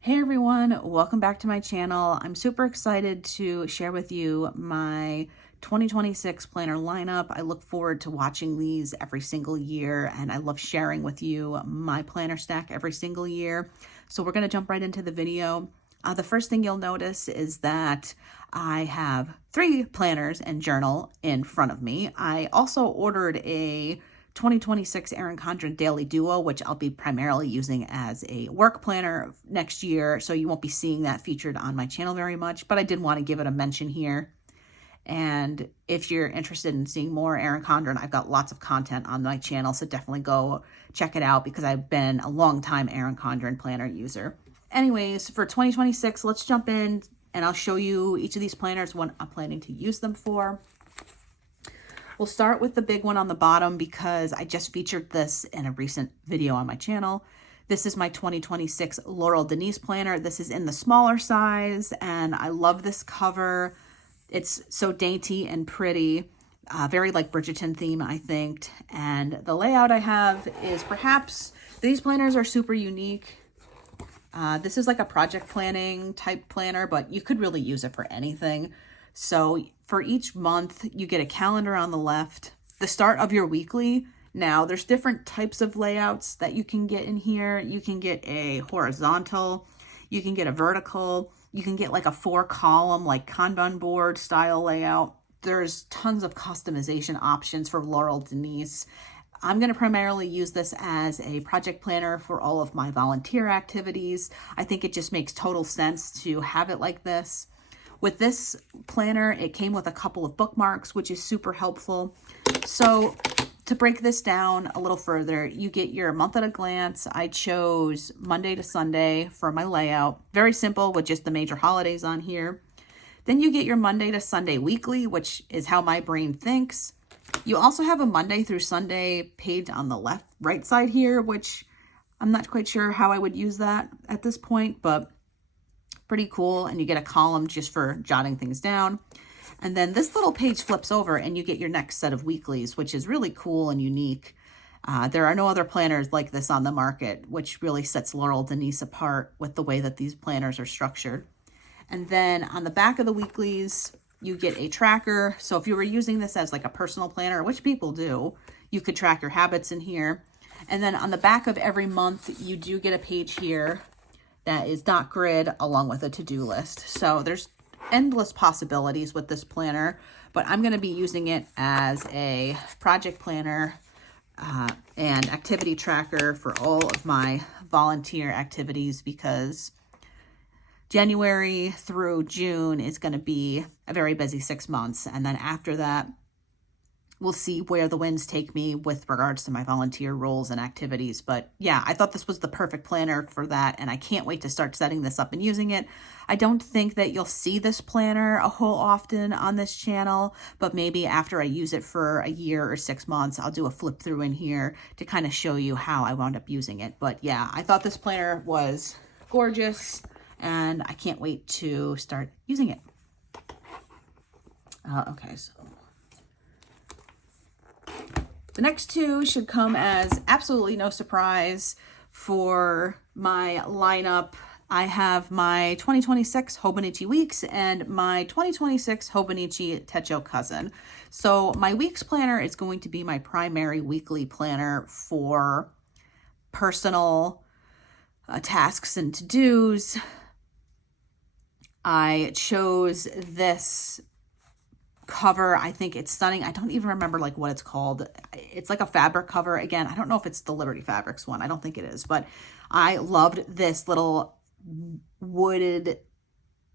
Hey everyone, welcome back to my channel. I'm super excited to share with you my 2026 planner lineup. I look forward to watching these every single year, and I love sharing with you my planner stack every single year. So we're going to jump right into the video. The first thing you'll notice is that I have 3 planners and journal in front of me. I also ordered a 2026 Erin Condren Daily Duo, which I'll be primarily using as a work planner next year, so you won't be seeing that featured on my channel very much, but I did want to give it a mention here. And if you're interested in seeing more Erin Condren, I've got lots of content on my channel, so definitely go check it out because I've been a long time Erin Condren planner user. Anyways, for 2026, let's jump in and I'll show you each of these planners, what I'm planning to use them for. We'll start with the big one on the bottom because I just featured this in a recent video on my channel. This is my 2026 Laurel Denise planner. This is in the smaller size, and I love this cover. It's so dainty and pretty, very like Bridgerton theme, I think. And the layout I have is perhaps, these planners are super unique. This is like a project planning type planner, but you could really use it for anything. So for each month, you get a calendar on the left, the start of your weekly. Now, there's different types of layouts that you can get in here. You can get a horizontal, you can get a vertical, you can get like a 4-column, like Kanban board style layout. There's tons of customization options for Laurel Denise. I'm going to primarily use this as a project planner for all of my volunteer activities. I think it just makes total sense to have it like this. With this planner, it came with a couple of bookmarks, which is super helpful. So to break this down a little further, you get your month at a glance. I chose Monday to Sunday for my layout. Very simple with just the major holidays on here. Then you get your Monday to Sunday weekly, which is how my brain thinks. You also have a Monday through Sunday page on the right side here, which I'm not quite sure how I would use that at this point, but pretty cool. And you get a column just for jotting things down. And then this little page flips over and you get your next set of weeklies, which is really cool and unique. There are no other planners like this on the market, which really sets Laurel Denise apart with the way that these planners are structured. And then on the back of the weeklies, you get a tracker. So if you were using this as like a personal planner, which people do, you could track your habits in here. And then on the back of every month, you do get a page here that is dot grid along with a to-do list. So there's endless possibilities with this planner, but I'm going to be using it as a project planner and activity tracker for all of my volunteer activities because January through June is going to be a very busy 6 months. And then after that, we'll see where the winds take me with regards to my volunteer roles and activities. But yeah, I thought this was the perfect planner for that, and I can't wait to start setting this up and using it. I don't think that you'll see this planner a whole often on this channel, but maybe after I use it for a year or 6 months, I'll do a flip through in here to kind of show you how I wound up using it. But yeah, I thought this planner was gorgeous, and I can't wait to start using it. Okay, so the next 2 should come as absolutely no surprise for my lineup. I have my 2026 Hobonichi Weeks and my 2026 Hobonichi Techo Cousin. So my weeks planner is going to be my primary weekly planner for personal tasks and to-dos. I chose this cover. I think it's stunning. I don't even remember like what it's called. It's like a fabric cover. Again, I don't know if it's the Liberty Fabrics one. I don't think it is, but I loved this little wooded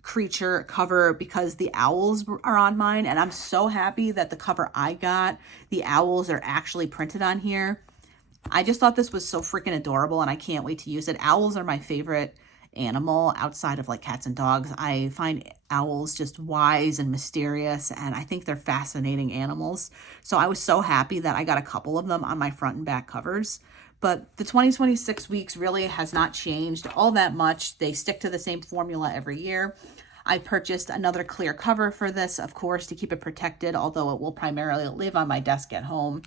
creature cover because the owls are on mine, and I'm so happy that the cover I got, the owls are actually printed on here. I just thought this was so freaking adorable, and I can't wait to use it. Owls are my favorite animal outside of like cats and dogs. I find owls just wise and mysterious, and I think they're fascinating animals. So I was so happy that I got a couple of them on my front and back covers. But the 2026 weeks really has not changed all that much. They stick to the same formula every year. I purchased another clear cover for this, of course, to keep it protected, although it will primarily live on my desk at home.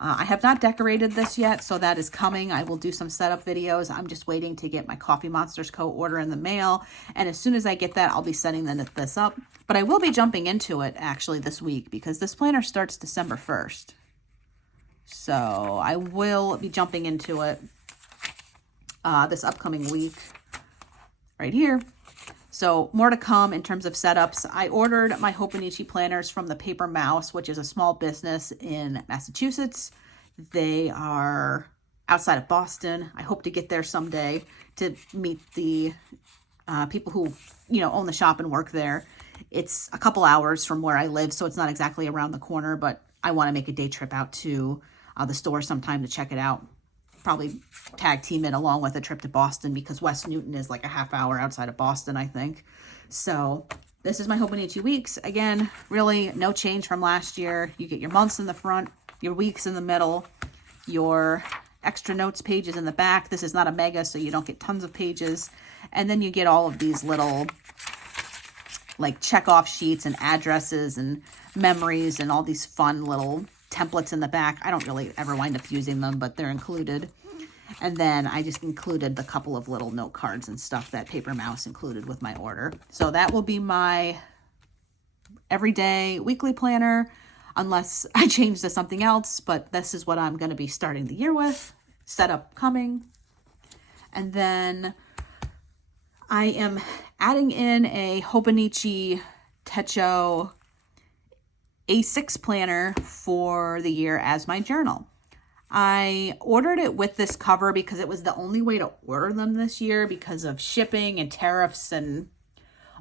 I have not decorated this yet, so that is coming. I will do some setup videos. I'm just waiting to get my Coffee Monsters Co. order in the mail. And as soon as I get that, I'll be setting this up. But I will be jumping into it actually this week because this planner starts December 1st. So I will be jumping into it this upcoming week right here. So more to come in terms of setups. I ordered my Hobonichi planners from the Paper Mouse, which is a small business in Massachusetts. They are outside of Boston. I hope to get there someday to meet the people who, own the shop and work there. It's a couple hours from where I live, so it's not exactly around the corner, but I want to make a day trip out to the store sometime to check it out. Probably tag team it along with a trip to Boston because West Newton is like a half hour outside of Boston, I think. So this is my Hobonichi weeks. Again, really no change from last year. You get your months in the front, your weeks in the middle, your extra notes pages in the back. This is not a mega, so you don't get tons of pages. And then you get all of these little like check-off sheets and addresses and memories and all these fun little templates in the back. I don't really ever wind up using them, but they're included. And then I just included the couple of little note cards and stuff that Paper Mouse included with my order. So that will be my everyday weekly planner, unless I change to something else. But this is what I'm going to be starting the year with. Setup coming. And then I am adding in a Hobonichi Techo A6 planner for the year as my journal. I ordered it with this cover because it was the only way to order them this year because of shipping and tariffs and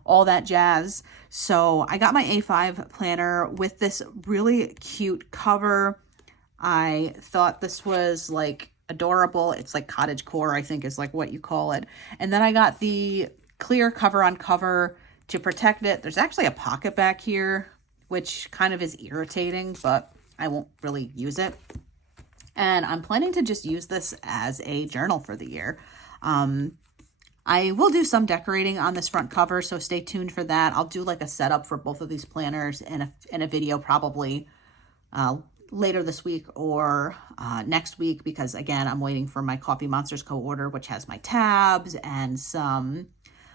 all that jazz. So I got my A5 planner with this really cute cover. I thought this was like adorable. It's like cottagecore, I think is like what you call it. And then I got the clear cover on cover to protect it. There's actually a pocket back here, which kind of is irritating, but I won't really use it. And I'm planning to just use this as a journal for the year. I will do some decorating on this front cover, so stay tuned for that. I'll do like a setup for both of these planners in a video probably later this week or next week, because again, I'm waiting for my Coffee Monsters Co. order, which has my tabs and some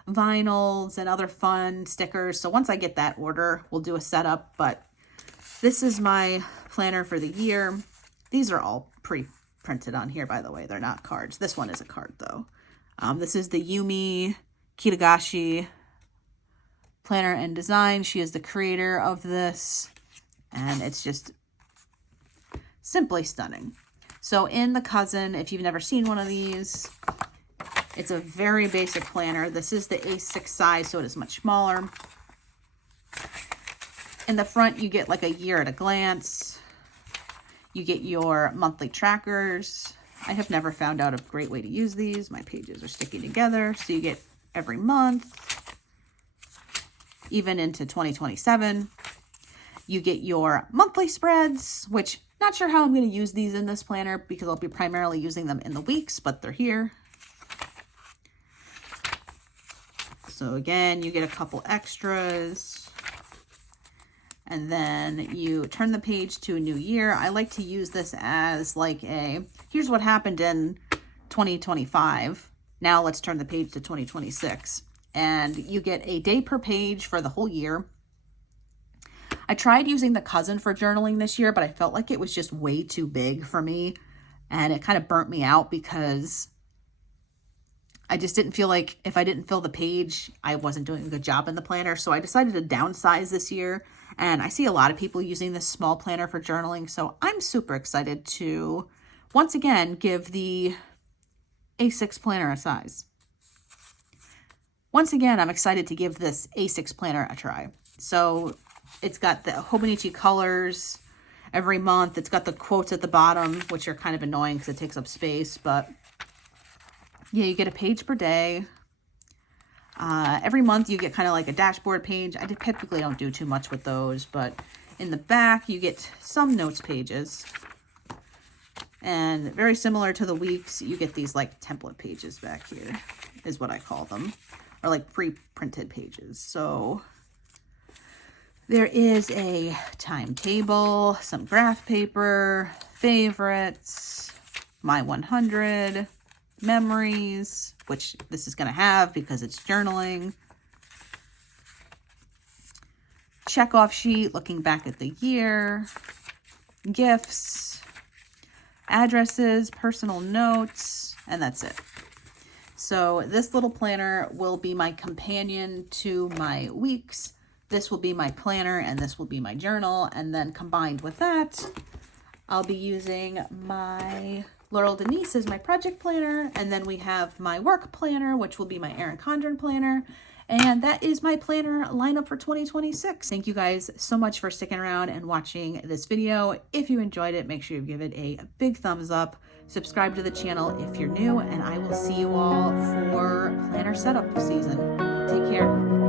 vinyls and other fun stickers. So once I get that order, we'll do a setup. But this is my planner for the year. These are all pre-printed on here, by the way. They're not cards. This one is a card, though. This is the Yumi Kitagashi planner and design. She is the creator of this, and it's just simply stunning. So in the Cousin, if you've never seen one of these, it's a very basic planner. This is the A6 size, so it is much smaller. In the front, you get like a year at a glance. You get your monthly trackers. I have never found out a great way to use these. My pages are sticking together. So you get every month, even into 2027. You get your monthly spreads, which not sure how I'm going to use these in this planner because I'll be primarily using them in the weeks, but they're here. So again, you get a couple extras. And then you turn the page to a new year. I like to use this as like here's what happened in 2025. Now let's turn the page to 2026. And you get a day per page for the whole year. I tried using the Cousin for journaling this year, but I felt like it was just way too big for me. And it kind of burnt me out because I just didn't feel like if I didn't fill the page, I wasn't doing a good job in the planner. So I decided to downsize this year. And I see a lot of people using this small planner for journaling. So I'm super excited to, once again, give the A6 planner a size. Once again, I'm excited to give this A6 planner a try. So it's got the Hobonichi colors every month. It's got the quotes at the bottom, which are kind of annoying because it takes up space. But yeah, you get a page per day. Every month you get kind of like a dashboard page. I typically don't do too much with those, but in the back you get some notes pages. And very similar to the weeks, you get these like template pages back here, is what I call them, or like pre-printed pages. So there is a timetable, some graph paper, favorites, my 100, memories, which this is going to have because it's journaling, check off sheet looking back at the year, gifts, addresses, personal notes, and that's it. So this little planner will be my companion to my weeks. This will be my planner and this will be my journal. And then combined with that, I'll be using my Laurel Denise as my project planner. And then we have my work planner, which will be my Erin Condren planner. And that is my planner lineup for 2026. Thank you guys so much for sticking around and watching this video. If you enjoyed it, make sure you give it a big thumbs up. Subscribe to the channel if you're new, and I will see you all for planner setup season. Take care.